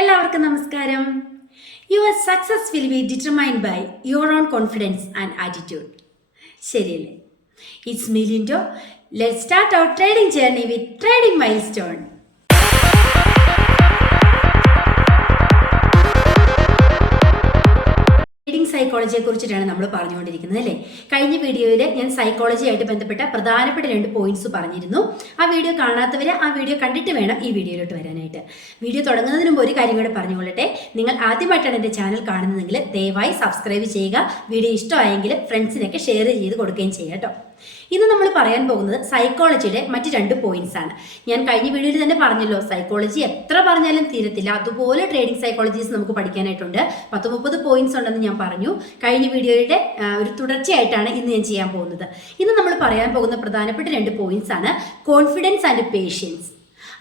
എല്ലാവർക്കും നമസ്കാരം. Your success will be determined by your own confidence and attitude. ശരിയല്ലേ? It's me Lindo. Let's start our trading journey with trading milestone. സൈക്കോളജിയെ കുറിച്ചിട്ടാണ് നമ്മൾ പറഞ്ഞുകൊണ്ടിരിക്കുന്നത് അല്ലേ? കഴിഞ്ഞ വീഡിയോയിൽ ഞാൻ സൈക്കോളജിയായിട്ട് ബന്ധപ്പെട്ട പ്രധാനപ്പെട്ട 2 പോയിന്റ്സ് പറഞ്ഞിരുന്നു. ആ വീഡിയോ കാണാത്തവർ ആ വീഡിയോ കണ്ടിട്ട് വേണം ഈ വീഡിയോയിലോട്ട് വരാനായിട്ട്. വീഡിയോ തുടങ്ങുന്നതിന് മുമ്പ് ഒരു കാര്യം കൂടെ പറഞ്ഞുകൊള്ളട്ടെ. നിങ്ങൾ ആദ്യമായിട്ടാണ് എൻ്റെ ചാനൽ കാണുന്നതെങ്കിൽ ദയവായി സബ്സ്ക്രൈബ് ചെയ്യുക. വീഡിയോ ഇഷ്ടമായെങ്കിൽ ഫ്രണ്ട്സിനൊക്കെ ഷെയർ ചെയ്ത് കൊടുക്കുകയും ചെയ്യുക കേട്ടോ. ഇന്ന് നമ്മൾ പറയാൻ പോകുന്നത് സൈക്കോളജിയുടെ മറ്റ് 2 പോയിന്റ്സ് ആണ്. ഞാൻ കഴിഞ്ഞ വീഡിയോയിൽ തന്നെ പറഞ്ഞല്ലോ, സൈക്കോളജി എത്ര പറഞ്ഞാലും തീരത്തില്ല. അതുപോലെ ട്രേഡിംഗ് സൈക്കോളജീസ് നമുക്ക് പഠിക്കാനായിട്ടുണ്ട്. 10-30 പോയിന്റ്സ് ഉണ്ടെന്ന് ഞാൻ പറഞ്ഞു. കഴിഞ്ഞ വീഡിയോയുടെ ഒരു തുടർച്ചയായിട്ടാണ് ഇന്ന് ഞാൻ ചെയ്യാൻ പോകുന്നത്. ഇന്ന് നമ്മൾ പറയാൻ പോകുന്ന പ്രധാനപ്പെട്ട 2 പോയിന്റ്സ് ആണ് കോൺഫിഡൻസ് ആൻഡ് പേഷ്യൻസ്,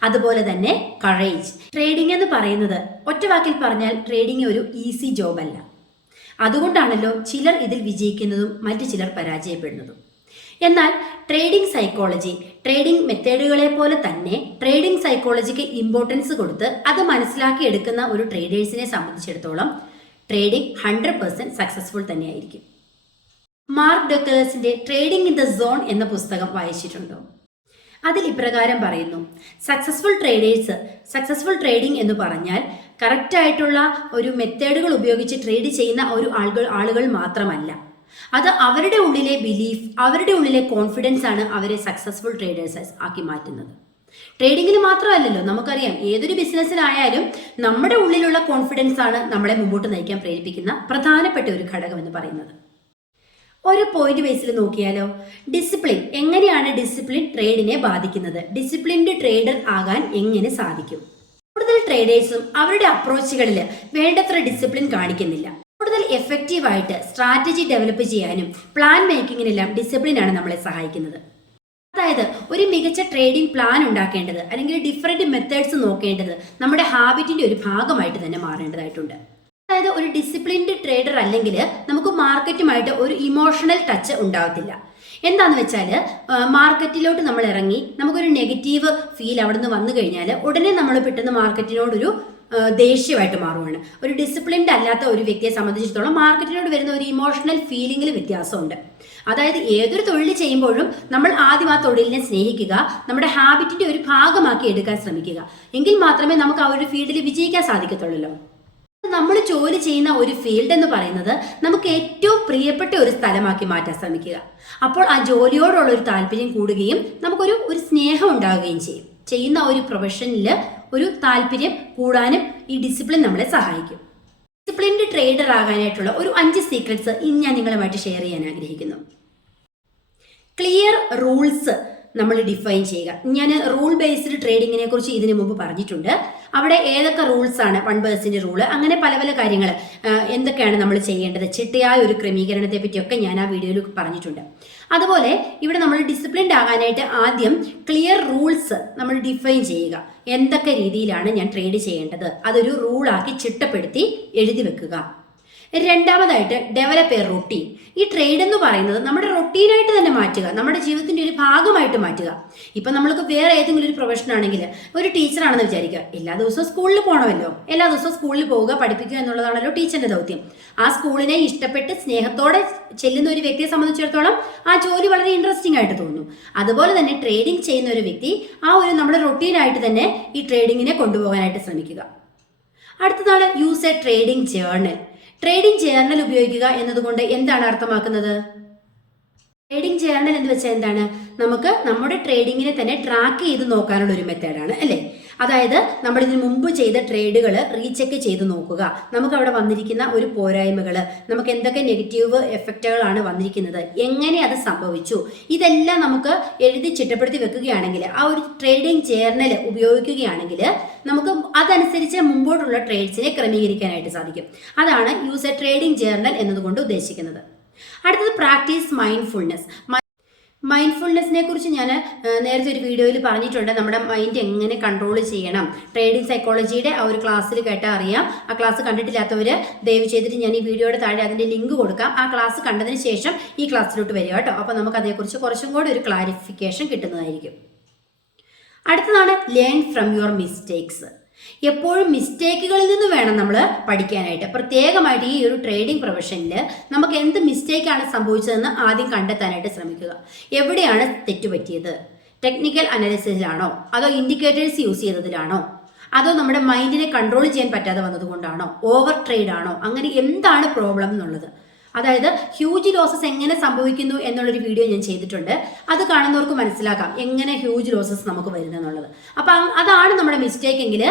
അതുപോലെ തന്നെ കറേജ്. ട്രേഡിംഗ് എന്ന് പറയുന്നത് ഒറ്റ വാക്കിൽ പറഞ്ഞാൽ ട്രേഡിംഗ് ഒരു ഈസി ജോബ് അല്ല. അതുകൊണ്ടാണല്ലോ ചിലർ ഇതിൽ വിജയിക്കുന്നതും മറ്റു ചിലർ പരാജയപ്പെടുന്നതും. എന്നാൽ ട്രേഡിംഗ് സൈക്കോളജി ട്രേഡിംഗ് മെത്തേഡുകളെ പോലെ തന്നെ ട്രേഡിംഗ് സൈക്കോളജിക്ക് ഇമ്പോർട്ടൻസ് കൊടുത്ത് അത് മനസ്സിലാക്കി എടുക്കുന്ന ഒരു ട്രേഡേഴ്സിനെ സംബന്ധിച്ചിടത്തോളം ട്രേഡിംഗ് 100% സക്സസ്ഫുൾ തന്നെയായിരിക്കും. മാർക്ക് ഡക്കേഴ്സിന്റെ ട്രേഡിംഗ് ഇൻ ദ സോൺ എന്ന പുസ്തകം വായിച്ചിട്ടുണ്ടോ? അതിൽ ഇപ്രകാരം പറയുന്നു, സക്സസ്ഫുൾ ട്രേഡിംഗ് എന്ന് പറഞ്ഞാൽ കറക്റ്റ് ആയിട്ടുള്ള ഒരു മെത്തേഡുകൾ ഉപയോഗിച്ച് ട്രേഡ് ചെയ്യുന്ന ഒരു ആളുകൾ മാത്രമല്ല, അത് അവരുടെ ഉള്ളിലെ ബിലീഫ്, അവരുടെ ഉള്ളിലെ കോൺഫിഡൻസ് ആണ് അവരെ സക്സസ്ഫുൾ ട്രേഡേഴ്സ് ആക്കി മാറ്റുന്നത്. ട്രേഡിങ്ങിൽ മാത്രമല്ലല്ലോ, നമുക്കറിയാം ഏതൊരു ബിസിനസ്സിലായാലും നമ്മുടെ ഉള്ളിലുള്ള കോൺഫിഡൻസ് ആണ് നമ്മളെ മുമ്പോട്ട് നയിക്കാൻ പ്രേരിപ്പിക്കുന്ന പ്രധാനപ്പെട്ട ഒരു ഘടകം എന്ന് പറയുന്നത്. ഒരു പോയിന്റ് ബേസിൽ നോക്കിയാലോ, ഡിസിപ്ലിൻ. എങ്ങനെയാണ് ഡിസിപ്ലിൻ ട്രേഡിനെ ബാധിക്കുന്നത്? ഡിസിപ്ലിൻഡ് ട്രേഡർ ആകാൻ എങ്ങനെ സാധിക്കും? കൂടുതൽ ട്രേഡേഴ്സും അവരുടെ അപ്രോച്ചുകളിൽ വേണ്ടത്ര ഡിസിപ്ലിൻ കാണിക്കുന്നില്ല. കൂടുതൽ എഫക്റ്റീവായിട്ട് സ്ട്രാറ്റജി ഡെവലപ്പ് ചെയ്യാനും പ്ലാൻ മേക്കിങ്ങിനെല്ലാം ഡിസിപ്ലിൻ ആണ് നമ്മളെ സഹായിക്കുന്നത്. അതായത് ഒരു മികച്ച ട്രേഡിംഗ് പ്ലാൻ ഉണ്ടാക്കേണ്ടത് അല്ലെങ്കിൽ ഡിഫറെന്റ് മെത്തേഡ്സ് നോക്കേണ്ടത് നമ്മുടെ ഹാബിറ്റിന്റെ ഒരു ഭാഗമായിട്ട് തന്നെ മാറേണ്ടതായിട്ടുണ്ട്. അതായത് ഒരു ഡിസിപ്ലിൻഡ് ട്രേഡർ അല്ലെങ്കിൽ നമുക്ക് മാർക്കറ്റുമായിട്ട് ഒരു ഇമോഷണൽ ടച്ച് ഉണ്ടാവത്തില്ല. എന്താന്ന് വെച്ചാൽ മാർക്കറ്റിലോട്ട് നമ്മൾ ഇറങ്ങി നമുക്കൊരു നെഗറ്റീവ് ഫീൽ അവിടെ നിന്ന് വന്നു കഴിഞ്ഞാൽ ഉടനെ നമ്മൾ പെട്ടെന്ന് മാർക്കറ്റിനോടൊരു ദേഷ്യമായിട്ട് മാറുവാണ്. ഒരു ഡിസിപ്ലിൻഡ് അല്ലാത്ത ഒരു വ്യക്തിയെ സംബന്ധിച്ചിടത്തോളം മാർക്കറ്റിനോട് വരുന്ന ഒരു ഇമോഷണൽ ഫീലിംഗിൽ വ്യത്യാസമുണ്ട്. അതായത് ഏതൊരു തൊഴിൽ ചെയ്യുമ്പോഴും നമ്മൾ ആദ്യം ആ തൊഴിലിനെ സ്നേഹിക്കുക, നമ്മുടെ ഹാബിറ്റിന്റെ ഒരു ഭാഗമാക്കി എടുക്കാൻ ശ്രമിക്കുക. എങ്കിൽ മാത്രമേ നമുക്ക് ആ ഒരു ഫീൽഡിൽ വിജയിക്കാൻ സാധിക്കത്തുള്ളൂ. നമ്മൾ ജോലി ചെയ്യുന്ന ഒരു ഫീൽഡ് എന്ന് പറയുന്നത് നമുക്ക് ഏറ്റവും പ്രിയപ്പെട്ട ഒരു സ്ഥലമാക്കി മാറ്റാൻ ശ്രമിക്കുക. അപ്പോൾ ആ ജോലിയോടുള്ള ഒരു താല്പര്യം കൂടുകയും നമുക്കൊരു സ്നേഹം ഉണ്ടാവുകയും ചെയ്യും. ചെയ്യുന്ന ഒരു പ്രൊഫഷനിൽ ഒരു താല്പര്യം കൂടാനും ഈ ഡിസിപ്ലിൻ നമ്മളെ സഹായിക്കും. ഡിസിപ്ലിൻഡ് ട്രേഡർ ആകാനായിട്ടുള്ള ഒരു 5 സീക്രട്സ് ഇന്ന് ഞാൻ നിങ്ങളുമായിട്ട് ഷെയർ ചെയ്യാൻ ആഗ്രഹിക്കുന്നു. ക്ലിയർ റൂൾസ് നമ്മൾ ഡിഫൈൻ ചെയ്യുക. ഞാൻ റൂൾ ബേസ്ഡ് ട്രേഡിങ്ങിനെ കുറിച്ച് ഇതിനു മുമ്പ് പറഞ്ഞിട്ടുണ്ട്. അവിടെ ഏതൊക്കെ റൂൾസ് ആണ്, 1% റൂള്, അങ്ങനെ പല പല കാര്യങ്ങൾ എന്തൊക്കെയാണ് നമ്മൾ ചെയ്യേണ്ടത്, ചിട്ടയായ ഒരു ക്രമീകരണത്തെ പറ്റിയൊക്കെ ഞാൻ ആ വീഡിയോയിൽ പറഞ്ഞിട്ടുണ്ട്. അതുപോലെ ഇവിടെ നമ്മൾ ഡിസിപ്ലിൻഡ് ആകാനായിട്ട് ആദ്യം ക്ലിയർ റൂൾസ് നമ്മൾ ഡിഫൈൻ ചെയ്യുക. എന്തൊക്കെ രീതിയിലാണ് ഞാൻ ട്രേഡ് ചെയ്യേണ്ടത് അതൊരു റൂളാക്കി ചിട്ടപ്പെടുത്തി എഴുതി വെക്കുക. രണ്ടാമതായിട്ട് ഡെവലപ്പ് എ റൊട്ടീൻ. ഈ ട്രേഡ് എന്ന് പറയുന്നത് നമ്മുടെ റൊട്ടീനായിട്ട് തന്നെ മാറ്റുക, നമ്മുടെ ജീവിതത്തിന്റെ ഒരു ഭാഗമായിട്ട് മാറ്റുക. ഇപ്പൊ നമ്മൾക്ക് വേറെ ഏതെങ്കിലും ഒരു പ്രൊഫഷൻ ആണെങ്കിൽ, ഒരു ടീച്ചറാണെന്ന് വിചാരിക്കുക, എല്ലാ ദിവസവും സ്കൂളിൽ പോകണമല്ലോ, എല്ലാ ദിവസവും സ്കൂളിൽ പോവുക, പഠിപ്പിക്കുക എന്നുള്ളതാണല്ലോ ടീച്ചറിന്റെ ദൗത്യം. ആ സ്കൂളിനെ ഇഷ്ടപ്പെട്ട് സ്നേഹത്തോടെ ചെല്ലുന്ന ഒരു വ്യക്തിയെ സംബന്ധിച്ചിടത്തോളം ആ ജോലി വളരെ ഇൻട്രസ്റ്റിംഗ് ആയിട്ട് തോന്നുന്നു. അതുപോലെ തന്നെ ട്രേഡിംഗ് ചെയ്യുന്ന ഒരു വ്യക്തി ആ ഒരു നമ്മുടെ റൊട്ടീനായിട്ട് തന്നെ ഈ ട്രേഡിങ്ങിനെ കൊണ്ടുപോകാനായിട്ട് ശ്രമിക്കുക. അടുത്തതാണ് use A trading journal. Trading journal ഉപയോഗിക്കുക എന്നതുകൊണ്ട് എന്താണ് അർത്ഥമാക്കുന്നത്? ട്രേഡിംഗ് ജേർണൽ എന്ന് വെച്ചാൽ എന്താണ്? നമുക്ക് നമ്മുടെ ട്രേഡിങ്ങിനെ തന്നെ ട്രാക്ക് ചെയ്ത് നോക്കാനുള്ള ഒരു മെത്തേഡാണ് അല്ലേ? അതായത് നമ്മൾ ഇതിനു മുമ്പ് ചെയ്ത ട്രേഡുകൾ റീചെക്ക് ചെയ്ത് നോക്കുക. നമുക്ക് അവിടെ വന്നിരിക്കുന്ന ഒരു പോരായ്മകൾ, നമുക്ക് എന്തൊക്കെ നെഗറ്റീവ് എഫക്റ്റുകളാണ് വന്നിരിക്കുന്നത്, എങ്ങനെ അത് സംഭവിച്ചു, ഇതെല്ലാം നമുക്ക് എഴുതി ചിട്ടപ്പെടുത്തി വെക്കുകയാണെങ്കിൽ, ആ ഒരു ട്രേഡിംഗ് ജേർണൽ ഉപയോഗിക്കുകയാണെങ്കിൽ നമുക്ക് അതനുസരിച്ച് മുമ്പോട്ടുള്ള ട്രേഡ്സിനെ ക്രമീകരിക്കാനായിട്ട് സാധിക്കും. അതാണ് യൂസ് എ ട്രേഡിംഗ് ജേർണൽ എന്നതുകൊണ്ട് ഉദ്ദേശിക്കുന്നത്. അടുത്തത് പ്രാക്ടീസ് മൈൻഡ്ഫുൾനെസ്. മൈൻഡ്ഫുൾനെസ്സിനെ കുറിച്ച് ഞാൻ നേരത്തെ ഒരു വീഡിയോയിൽ പറഞ്ഞിട്ടുണ്ട്. നമ്മുടെ മൈൻഡ് എങ്ങനെ കൺട്രോൾ ചെയ്യണം, ട്രേഡിംഗ് സൈക്കോളജിയുടെ ആ ഒരു ക്ലാസ്സിൽ കേട്ടാൽ അറിയാം. ആ ക്ലാസ് കണ്ടിട്ടില്ലാത്തവർ ദയവ് ചെയ്തിട്ട് ഞാൻ ഈ വീഡിയോയുടെ താഴെ അതിൻ്റെ ലിങ്ക് കൊടുക്കാം. ആ ക്ലാസ് കണ്ടതിന് ശേഷം ഈ ക്ലാസ്സിലോട്ട് വരിക കേട്ടോ. അപ്പോൾ നമുക്ക് അതേക്കുറിച്ച് കുറച്ചും കൂടി ഒരു ക്ലാരിഫിക്കേഷൻ കിട്ടുന്നതായിരിക്കും. അടുത്തതാണ് ലേൺ ഫ്രം യുവർ മിസ്റ്റേക്സ്. എപ്പോഴും മിസ്റ്റേക്കുകളിൽ നിന്ന് വേണം നമ്മൾ പഠിക്കാനായിട്ട്. പ്രത്യേകമായിട്ട് ഈ ഒരു ട്രേഡിംഗ് പ്രൊഫഷനിൽ നമുക്ക് എന്ത് മിസ്റ്റേക്കാണ് സംഭവിച്ചതെന്ന് ആദ്യം കണ്ടെത്താനായിട്ട് ശ്രമിക്കുക. എവിടെയാണ് തെറ്റുപറ്റിയത്? ടെക്നിക്കൽ അനാലിസിസിലാണോ, അതോ ഇൻഡിക്കേറ്റേഴ്സ് യൂസ് ചെയ്തതിലാണോ, അതോ നമ്മുടെ മൈൻഡിനെ കൺട്രോൾ ചെയ്യാൻ പറ്റാതെ വന്നതുകൊണ്ടാണോ, ഓവർ ട്രേഡ് ആണോ, അങ്ങനെ എന്താണ് പ്രോബ്ലം എന്നുള്ളത്. അതായത് ഹ്യൂജ് ലോസസ് എങ്ങനെ സംഭവിക്കുന്നു എന്നുള്ളൊരു വീഡിയോ ഞാൻ ചെയ്തിട്ടുണ്ട്. അത് കാണുന്നവർക്ക് മനസ്സിലാക്കാം എങ്ങനെ ഹ്യൂജ് ലോസസ് നമുക്ക് വരുന്നെന്നുള്ളത്. അപ്പം അതാണ് നമ്മുടെ മിസ്റ്റേക്ക് എങ്കിൽ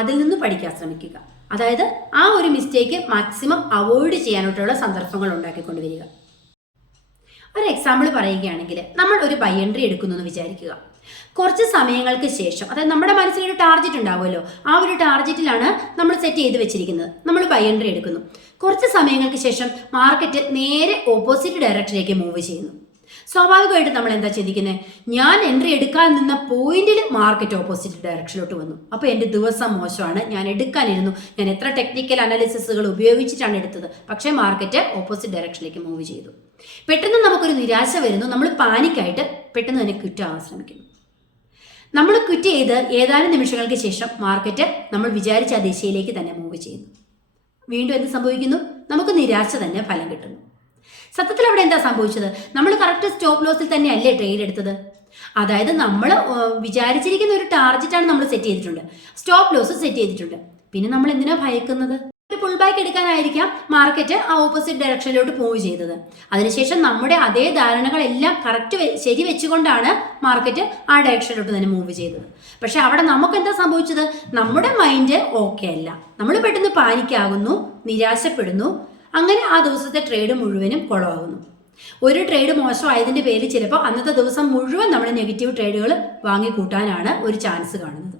അതിൽ നിന്ന് പഠിക്കാൻ ശ്രമിക്കുക. അതായത് ആ ഒരു മിസ്റ്റേക്ക് മാക്സിമം അവോയ്ഡ് ചെയ്യാനായിട്ടുള്ള സന്ദർഭങ്ങൾ ഉണ്ടാക്കിക്കൊണ്ട് വരിക. ഒരു എക്സാമ്പിൾ പറയുകയാണെങ്കിൽ, നമ്മൾ ഒരു ബൈ എൻട്രി എടുക്കുന്നു എന്ന് വിചാരിക്കുക. കുറച്ച് സമയങ്ങൾക്ക് ശേഷം, അതായത് നമ്മുടെ മനസ്സിലൊരു ടാർഗറ്റ് ഉണ്ടാവുമല്ലോ, ആ ഒരു ടാർഗറ്റിലാണ് നമ്മൾ സെറ്റ് ചെയ്ത് വെച്ചിരിക്കുന്നത്. നമ്മൾ ബൈ എൻട്രി എടുക്കുന്നു. കുറച്ച് സമയങ്ങൾക്ക് ശേഷം മാർക്കറ്റ് നേരെ ഓപ്പോസിറ്റ് ഡയറക്ഷനിലേക്ക് മൂവ് ചെയ്യുന്നു. സ്വാഭാവികമായിട്ട് നമ്മൾ എന്താ ചിന്തിക്കുന്നത്? ഞാൻ എൻട്രി എടുക്കാൻ നിന്ന പോയിന്റിൽ മാർക്കറ്റ് ഓപ്പോസിറ്റ് ഡയറക്ഷനിലോട്ട് വന്നു, അപ്പോൾ എൻ്റെ ദിവസം മോശമാണ്, ഞാൻ എടുക്കാനിരുന്നു, ഞാൻ എത്ര ടെക്നിക്കൽ അനാലിസിസുകൾ ഉപയോഗിച്ചിട്ടാണ് എടുത്തത്, പക്ഷേ മാർക്കറ്റ് ഓപ്പോസിറ്റ് ഡയറക്ഷനിലേക്ക് മൂവ് ചെയ്തു. പെട്ടെന്ന് നമുക്കൊരു നിരാശ വരുന്നു, നമ്മൾ പാനിക്കായിട്ട് പെട്ടെന്ന് തന്നെ ക്വിറ്റ് ആവാൻ ശ്രമിക്കുന്നു. നമ്മൾ ക്വിറ്റ് ചെയ്ത് ഏതാനും നിമിഷങ്ങൾക്ക് ശേഷം മാർക്കറ്റ് നമ്മൾ വിചാരിച്ച ആ ദിശയിലേക്ക് തന്നെ മൂവ് ചെയ്യുന്നു. വീണ്ടും എന്ത് സംഭവിക്കുന്നു? നമുക്ക് നിരാശ തന്നെ ഫലം കിട്ടുന്നു. സത്യത്തിൽ അവിടെ എന്താ സംഭവിച്ചത്? നമ്മൾ കറക്റ്റ് സ്റ്റോപ്പ് ലോസിൽ തന്നെയല്ലേ ട്രേഡ് എടുത്തത്? അതായത് നമ്മൾ വിചാരിച്ചിരിക്കുന്ന ഒരു ടാർഗറ്റാണ് നമ്മൾ സെറ്റ് ചെയ്തിട്ടുണ്ട്, സ്റ്റോപ്പ് ലോസ് സെറ്റ് ചെയ്തിട്ടുണ്ട്. പിന്നെ നമ്മൾ എന്തിനാ ഭയക്കുന്നത്? ഒരു പുൾ ബാക്ക് എടുക്കാനായിരിക്കാം മാർക്കറ്റ് ആ ഓപ്പോസിറ്റ് ഡയറക്ഷനിലോട്ട് മൂവ് ചെയ്തത്. അതിനുശേഷം നമ്മുടെ അതേ ധാരണകളെല്ലാം കറക്റ്റ് ശരി വെച്ചുകൊണ്ടാണ് മാർക്കറ്റ് ആ ഡയറക്ഷനിലോട്ട് തന്നെ മൂവ് ചെയ്തത്. പക്ഷെ അവിടെ നമുക്ക് എന്താ സംഭവിച്ചത്? നമ്മുടെ മൈൻഡ് ഓക്കെ അല്ല, നമ്മൾ പെട്ടെന്ന് പാനിക്കാകുന്നു, നിരാശപ്പെടുന്നു. അങ്ങനെ ആ ദിവസത്തെ ട്രേഡ് മുഴുവനും കുളമാകുന്നു. ഒരു ട്രേഡ് മോശമായതിന്റെ പേരിൽ ചിലപ്പോൾ അന്നത്തെ ദിവസം മുഴുവൻ നമ്മൾ നെഗറ്റീവ് ട്രേഡുകൾ വാങ്ങിക്കൂട്ടാനാണ് ഒരു ചാൻസ് കാണുന്നത്.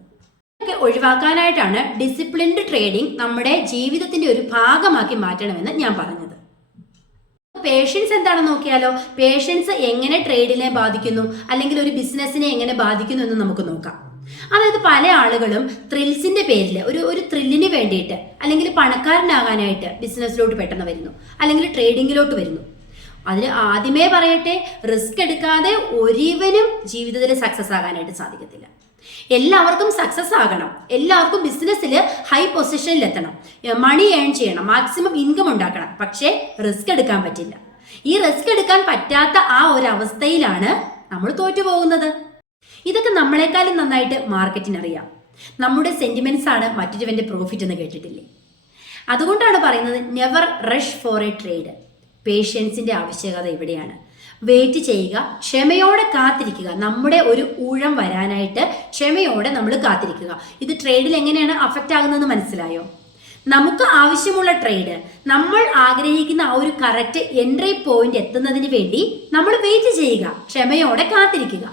ഇതൊക്കെ ഒഴിവാക്കാനായിട്ടാണ് ഡിസിപ്ലിൻഡ് ട്രേഡിംഗ് നമ്മുടെ ജീവിതത്തിന്റെ ഒരു ഭാഗമാക്കി മാറ്റണമെന്ന് ഞാൻ പറഞ്ഞത്. പേഷ്യൻസ് എന്താണെന്ന് നോക്കിയാലോ. പേഷ്യൻസ് എങ്ങനെ ട്രേഡിനെ ബാധിക്കുന്നു, അല്ലെങ്കിൽ ഒരു ബിസിനസ്സിനെ എങ്ങനെ ബാധിക്കുന്നു എന്ന് നമുക്ക് നോക്കാം. അതായത് പല ആളുകളും ത്രിൽസിന്റെ പേരിൽ ഒരു ത്രില്ലിന് വേണ്ടിയിട്ട്, അല്ലെങ്കിൽ പണക്കാരനാകാനായിട്ട് ബിസിനസ്സിലോട്ട് പെട്ടെന്ന് വരുന്നു, അല്ലെങ്കിൽ ട്രേഡിങ്ങിലോട്ട് വരുന്നു. അതിന് ആദ്യമേ പറയട്ടെ, റിസ്ക് എടുക്കാതെ ഒരിവനും ജീവിതത്തിൽ സക്സസ് ആകാനായിട്ട് സാധിക്കത്തില്ല. എല്ലാവർക്കും സക്സസ് ആകണം, എല്ലാവർക്കും ബിസിനസ്സിൽ ഹൈ പൊസിഷനിൽ എത്തണം, മണി ഏൺ ചെയ്യണം, മാക്സിമം ഇൻകം ഉണ്ടാക്കണം. പക്ഷേ റിസ്ക് എടുക്കാൻ പറ്റില്ല. ഈ റിസ്ക് എടുക്കാൻ പറ്റാത്ത ആ ഒരു അവസ്ഥയിലാണ് നമ്മൾ തോറ്റുപോകുന്നത്. ഇതൊക്കെ നമ്മളെക്കാളും നന്നായിട്ട് മാർക്കറ്റിന് അറിയാം. നമ്മുടെ സെന്റിമെന്റ്സ് ആണ് മറ്റൊരുവന്റെ പ്രോഫിറ്റ് എന്ന് കേട്ടിട്ടില്ലേ? അതുകൊണ്ടാണ് പറയുന്നത് never rush for a trade. പേഷ്യൻസിന്റെ ആവശ്യകത ഇവിടെയാണ്. വെയിറ്റ് ചെയ്യുക, ക്ഷമയോടെ കാത്തിരിക്കുക. നമ്മുടെ ഒരു ഊഴം വരാനായിട്ട് ക്ഷമയോടെ നമ്മൾ കാത്തിരിക്കുക. ഇത് ട്രേഡിൽ എങ്ങനെയാണ് അഫക്റ്റ് ആകുന്നതെന്ന് മനസ്സിലായോ? നമുക്ക് ആവശ്യമുള്ള ട്രേഡ്, നമ്മൾ ആഗ്രഹിക്കുന്ന ആ ഒരു കറക്റ്റ് എൻട്രി പോയിന്റ് എത്തുന്നതിന് വേണ്ടി നമ്മൾ വെയിറ്റ് ചെയ്യുക, ക്ഷമയോടെ കാത്തിരിക്കുക.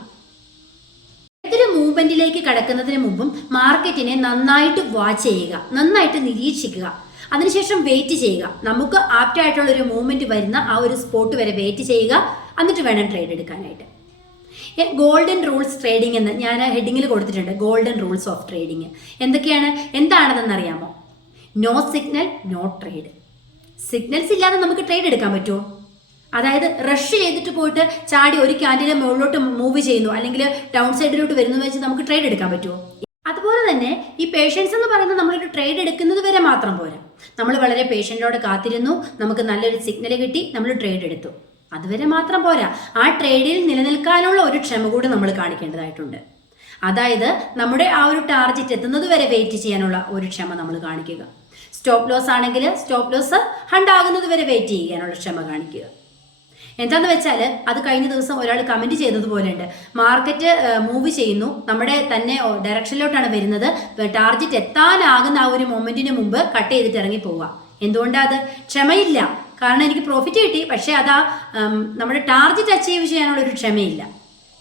ഏതൊരു മൂവ്മെന്റിലേക്ക് കടക്കുന്നതിന് മുമ്പും മാർക്കറ്റിനെ നന്നായിട്ട് വാച്ച് ചെയ്യുക, നന്നായിട്ട് നിരീക്ഷിക്കുക. അതിനുശേഷം വെയിറ്റ് ചെയ്യുക. നമുക്ക് ആപ്റ്റ് ആയിട്ടുള്ള ഒരു മൂവ്മെന്റ് വരുന്ന ആ ഒരു സ്പോട്ട് വരെ വെയിറ്റ് ചെയ്യുക. എന്നിട്ട് വേണം ട്രേഡ് എടുക്കാനായിട്ട്. ഗോൾഡൻ റൂൾസ് ട്രേഡിംഗ് എന്ന് ഞാൻ ഹെഡിങ്ങിൽ കൊടുത്തിട്ടുണ്ട്. ഗോൾഡൻ റൂൾസ് ഓഫ് ട്രേഡിംഗ് എന്താണെന്ന് അറിയാമോ? No signal no trade. Signals ഇല്ലാതെ നമുക്ക് ട്രേഡ് എടുക്കാൻ പറ്റുമോ? അതായത് റഷ് ചെയ്തിട്ട് പോയിട്ട് ചാടി ഒരു ക്യാൻഡിലെ മുകളിലോട്ട് മൂവ് ചെയ്യുന്നു, അല്ലെങ്കിൽ ഡൗൺ സൈഡിലോട്ട് വരുന്നു വെച്ച് നമുക്ക് ട്രേഡ് എടുക്കാൻ പറ്റുമോ? അതുപോലെ തന്നെ ഈ പേഷ്യൻസ് എന്ന് പറയുന്നത് നമ്മളൊരു ട്രേഡ് എടുക്കുന്നത് വരെ മാത്രം പോരാ. നമ്മൾ വളരെ പേഷ്യൻറ്റോടെ കാത്തിരുന്നു, നമുക്ക് നല്ലൊരു സിഗ്നൽ കിട്ടി, നമ്മൾ ട്രേഡ് എടുത്തു. അതുവരെ മാത്രം പോരാ, ആ ട്രേഡിൽ നിലനിൽക്കാനുള്ള ഒരു ക്ഷമ കൂടി നമ്മൾ കാണിക്കേണ്ടതായിട്ടുണ്ട്. അതായത് നമ്മുടെ ആ ഒരു ടാർഗറ്റ് എത്തുന്നത് വരെ വെയിറ്റ് ചെയ്യാനുള്ള ഒരു ക്ഷമ നമ്മൾ കാണിക്കുക. സ്റ്റോപ്പ് ലോസ് ആണെങ്കിൽ സ്റ്റോപ്പ് ലോസ് ഹണ്ടാകുന്നത് വരെ വെയിറ്റ് ചെയ്യാനുള്ള ക്ഷമ കാണിക്കുക. എന്താന്ന് വെച്ചാൽ അത് കഴിഞ്ഞ ദിവസം ഒരാൾ കമന്റ് ചെയ്തതുപോലെ ഉണ്ട്. മാർക്കറ്റ് മൂവ് ചെയ്യുന്നു, നമ്മുടെ തന്നെ ഡയറക്ഷനിലോട്ടാണ് വരുന്നത്, ടാർഗറ്റ് എത്താനാകുന്ന ആ ഒരു മൊമെന്റിന് മുമ്പ് കട്ട് ചെയ്തിട്ട് ഇറങ്ങി പോവുക. എന്തുകൊണ്ടാ? അത് ക്ഷമയില്ല. കാരണം എനിക്ക് പ്രോഫിറ്റ് കിട്ടി, പക്ഷേ അതാ നമ്മുടെ ടാർഗറ്റ് അച്ചീവ് ചെയ്യാനുള്ള ഒരു ക്ഷമയില്ല.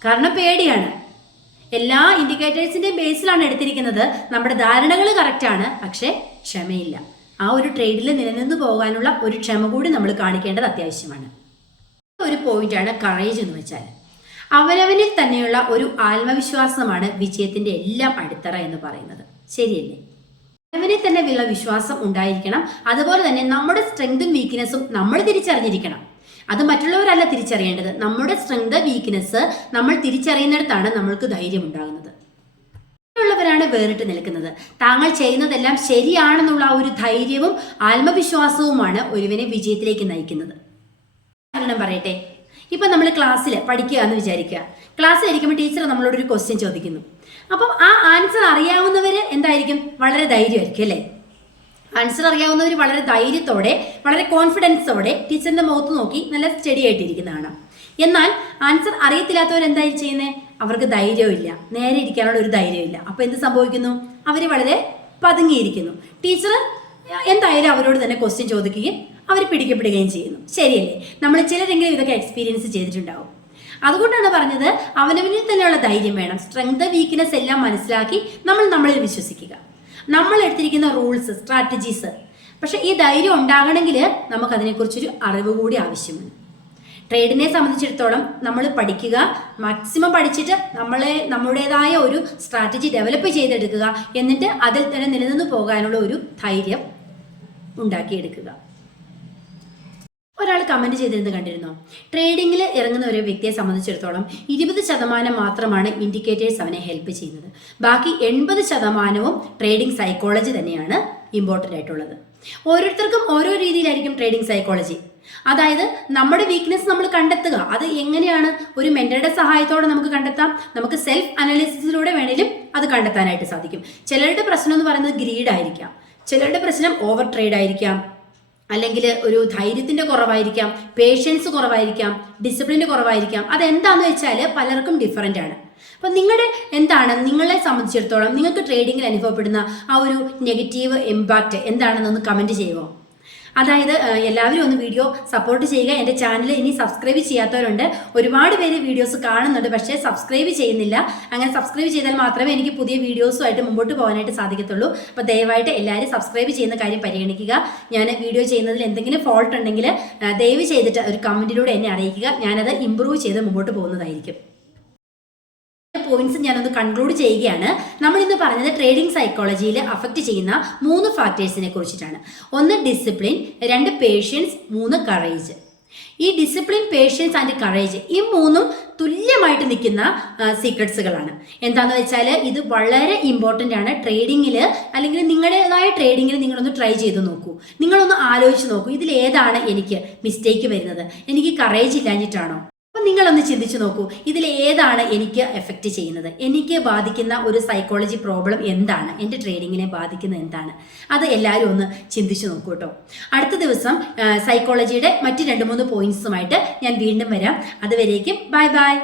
കാരണം പേടിയാണ്. എല്ലാ ഇൻഡിക്കേറ്റേഴ്സിന്റെയും ബേസിലാണ് എടുത്തിരിക്കുന്നത്. നമ്മുടെ ധാരണകൾ കറക്റ്റാണ്, പക്ഷേ ക്ഷമയില്ല. ആ ഒരു ട്രേഡിൽ നിലനിന്ന് പോകാനുള്ള ഒരു ക്ഷമ കൂടി നമ്മൾ കാണിക്കേണ്ടത് അത്യാവശ്യമാണ്. ഒരു പോയിന്റാണ് കറേജ് എന്ന് വെച്ചാൽ. അവനവനിൽ തന്നെയുള്ള ഒരു ആത്മവിശ്വാസമാണ് വിജയത്തിന്റെ എല്ലാം അടിത്തറ എന്ന് പറയുന്നത്. ശരിയല്ലേ? അവനെ തന്നെ ഉള്ള വിശ്വാസം ഉണ്ടായിരിക്കണം. അതുപോലെ തന്നെ നമ്മുടെ സ്ട്രെങ്തും വീക്ക്നെസ്സും നമ്മൾ തിരിച്ചറിഞ്ഞിരിക്കണം. അത് മറ്റുള്ളവരല്ല തിരിച്ചറിയേണ്ടത്. നമ്മുടെ സ്ട്രെങ്ത് വീക്ക്നെസ് നമ്മൾ തിരിച്ചറിയുന്നിടത്താണ് നമ്മൾക്ക് ധൈര്യം ഉണ്ടാകുന്നത്. ുള്ളവരാണ് വേറിട്ട് നിൽക്കുന്നത്. താങ്കൾ ചെയ്യുന്നതെല്ലാം ശരിയാണെന്നുള്ള ആ ഒരു ധൈര്യവും ആത്മവിശ്വാസവുമാണ് ഒരുവനെ വിജയത്തിലേക്ക് നയിക്കുന്നത്. ഉദാഹരണം പറയട്ടെ, ഇപ്പം നമ്മൾ ക്ലാസ്സിൽ പഠിക്കുക എന്ന് വിചാരിക്കുക. ക്ലാസ്സിൽ ഇരിക്കുമ്പോൾ ടീച്ചർ നമ്മളോടൊരു ക്വസ്റ്റ്യൻ ചോദിക്കുന്നു. അപ്പം ആ ആൻസർ അറിയാവുന്നവർ എന്തായിരിക്കും? വളരെ ധൈര്യമായിരിക്കും അല്ലേ? ആൻസർ അറിയാവുന്നവർ വളരെ ധൈര്യത്തോടെ, വളരെ കോൺഫിഡൻസോടെ ടീച്ചറിന്റെ മുഖത്ത് നോക്കി നല്ല സ്റ്റഡി ആയിട്ടിരിക്കുന്നതാണ്. എന്നാൽ ആൻസർ അറിയത്തില്ലാത്തവർ എന്തായാലും ചെയ്യുന്നത്? അവർക്ക് ധൈര്യമില്ല, നേരെ ഇരിക്കാനുള്ള ഒരു ധൈര്യമില്ല. അപ്പോൾ എന്ത് സംഭവിക്കുന്നു? അവർ വളരെ പതുങ്ങിയിരിക്കുന്നു. ടീച്ചർ എന്തായാലും അവരോട് തന്നെ ക്വസ്റ്റ്യൻ ചോദിക്കുകയും അവർ പിടിക്കപ്പെടുകയും ചെയ്യുന്നു. ശരിയല്ലേ? നമ്മൾ ചിലരെങ്കിലും ഇതൊക്കെ എക്സ്പീരിയൻസ് ചെയ്തിട്ടുണ്ടാവും. അതുകൊണ്ടാണ് പറഞ്ഞത്, അവനവനിൽ തന്നെയുള്ള ധൈര്യം വേണം. സ്ട്രെങ്ത്, വീക്ക്നെസ് എല്ലാം മനസ്സിലാക്കി നമ്മളിൽ വിശ്വസിക്കുക. നമ്മൾ എടുത്തിരിക്കുന്ന റൂൾസ്, സ്ട്രാറ്റജീസ്. പക്ഷെ ഈ ധൈര്യം ഉണ്ടാകണമെങ്കിൽ നമുക്കതിനെക്കുറിച്ചൊരു അറിവ് കൂടി ആവശ്യമാണ്. ട്രേഡിനെ സംബന്ധിച്ചിടത്തോളം നമ്മൾ പഠിക്കുക, മാക്സിമം പഠിച്ചിട്ട് നമ്മുടേതായ ഒരു സ്ട്രാറ്റജി ഡെവലപ്പ് ചെയ്തെടുക്കുക, എന്നിട്ട് അതിൽ തന്നെ നിലനിന്ന് പോകാനുള്ള ഒരു ധൈര്യം ഉണ്ടാക്കിയെടുക്കുക. ഒരാൾ കമന്റ് ചെയ്തിരുന്നത് കണ്ടിരുന്നോ? ട്രേഡിങ്ങിൽ ഇറങ്ങുന്ന ഒരു വ്യക്തിയെ സംബന്ധിച്ചിടത്തോളം 20% മാത്രമാണ് ഇൻഡിക്കേറ്റേഴ്സ് അവനെ ഹെൽപ്പ് ചെയ്യുന്നത്. ബാക്കി 80% ട്രേഡിംഗ് സൈക്കോളജി തന്നെയാണ് ഇമ്പോർട്ടൻ്റ് ആയിട്ടുള്ളത്. ഓരോരുത്തർക്കും ഓരോ രീതിയിലായിരിക്കും ട്രേഡിംഗ് സൈക്കോളജി. അതായത് നമ്മുടെ വീക്ക്നെസ് നമ്മൾ കണ്ടെത്തുക. അത് എങ്ങനെയാണ്? ഒരു മെന്ററുടെ സഹായത്തോടെ നമുക്ക് കണ്ടെത്താം. നമുക്ക് സെൽഫ് അനാലിസിസിലൂടെ വേണേലും അത് കണ്ടെത്താനായിട്ട് സാധിക്കും. ചിലരുടെ പ്രശ്നം എന്ന് പറയുന്നത് ഗ്രീഡ് ആയിരിക്കാം, ചിലരുടെ പ്രശ്നം ഓവർ ട്രേഡ് ആയിരിക്കാം, അല്ലെങ്കിൽ ഒരു ധൈര്യത്തിന്റെ കുറവായിരിക്കാം, പേഷ്യൻസ് കുറവായിരിക്കാം, ഡിസിപ്ലിൻ്റെ കുറവായിരിക്കാം. അതെന്താണെന്ന് വെച്ചാൽ പലർക്കും ഡിഫറൻ്റ് ആണ്. അപ്പം നിങ്ങളെ സംബന്ധിച്ചിടത്തോളം നിങ്ങൾക്ക് ട്രേഡിങ്ങിൽ അനുഭവപ്പെടുന്ന ആ ഒരു നെഗറ്റീവ് ഇമ്പാക്റ്റ് എന്താണെന്നൊന്ന് കമൻറ്റ് ചെയ്യുമോ? അതായത് എല്ലാവരും ഒന്ന് വീഡിയോ സപ്പോർട്ട് ചെയ്യുക. എൻ്റെ ചാനൽ ഇനി സബ്സ്ക്രൈബ് ചെയ്യാത്തവരുണ്ട്. ഒരുപാട് പേര് വീഡിയോസ് കാണുന്നുണ്ട്, പക്ഷേ സബ്സ്ക്രൈബ് ചെയ്യുന്നില്ല. അങ്ങനെ സബ്സ്ക്രൈബ് ചെയ്താൽ മാത്രമേ എനിക്ക് പുതിയ വീഡിയോസുമായിട്ട് മുമ്പോട്ട് പോകാനായിട്ട് സാധിക്കത്തുള്ളൂ. അപ്പോൾ ദയവായിട്ട് എല്ലാവരും സബ്സ്ക്രൈബ് ചെയ്യുന്ന കാര്യം പരിഗണിക്കുക. ഞാൻ വീഡിയോ ചെയ്യുന്നതിൽ എന്തെങ്കിലും ഫോൾട്ട് ഉണ്ടെങ്കിൽ ദയവ് ചെയ്തിട്ട് ഒരു കമൻറ്റിലൂടെ എന്നെ അറിയിക്കുക. ഞാനത് ഇമ്പ്രൂവ് ചെയ്ത് മുമ്പോട്ട് പോകുന്നതായിരിക്കും. പോയിന്റ്സ് ഞാനൊന്ന് കൺക്ലൂഡ് ചെയ്യുകയാണ്. നമ്മൾ ഇന്ന് പറഞ്ഞത് ട്രേഡിംഗ് സൈക്കോളജിയിൽ അഫക്റ്റ് ചെയ്യുന്ന 3 ഫാക്ടേഴ്സിനെ കുറിച്ചിട്ടാണ്. 1 ഡിസിപ്ലിൻ, 2 പേഷ്യൻസ്, 3 കറേജ്. ഈ ഡിസിപ്ലിൻ, പേഷ്യൻസ് ആൻഡ് കറേജ്, ഈ 3ഉം തുല്യമായിട്ട് നിൽക്കുന്ന സീക്രട്സുകളാണ്. എന്താണെന്ന് വെച്ചാൽ ഇത് വളരെ ഇമ്പോർട്ടൻ്റ് ആണ് ട്രേഡിങ്ങിൽ. അല്ലെങ്കിൽ നിങ്ങളുടേതായ ട്രേഡിങ്ങിൽ നിങ്ങളൊന്ന് ട്രൈ ചെയ്ത് നോക്കൂ. നിങ്ങളൊന്ന് ആലോചിച്ച് നോക്കൂ, ഇതിൽ ഏതാണ് എനിക്ക് മിസ്റ്റേക്ക് വരുന്നത്? എനിക്ക് കറേജ് ഇല്ലാഞ്ഞിട്ടാണോ? അപ്പം നിങ്ങളൊന്ന് ചിന്തിച്ചു നോക്കൂ, ഇതിൽ ഏതാണ് എനിക്ക് എഫക്റ്റ് ചെയ്യുന്നത്? എനിക്ക് ബാധിക്കുന്ന ഒരു സൈക്കോളജി പ്രോബ്ലം എന്താണ്? എൻ്റെ ട്രേഡിങ്ങിനെ ബാധിക്കുന്നത് എന്താണ്? അത് എല്ലാവരും ഒന്ന് ചിന്തിച്ചു നോക്കൂ കേട്ടോ. അടുത്ത ദിവസം സൈക്കോളജിയുടെ മറ്റ് 2-3 പോയിന്റ്സുമായിട്ട് ഞാൻ വീണ്ടും വരാം. അതുവരേക്കും ബൈ ബൈ.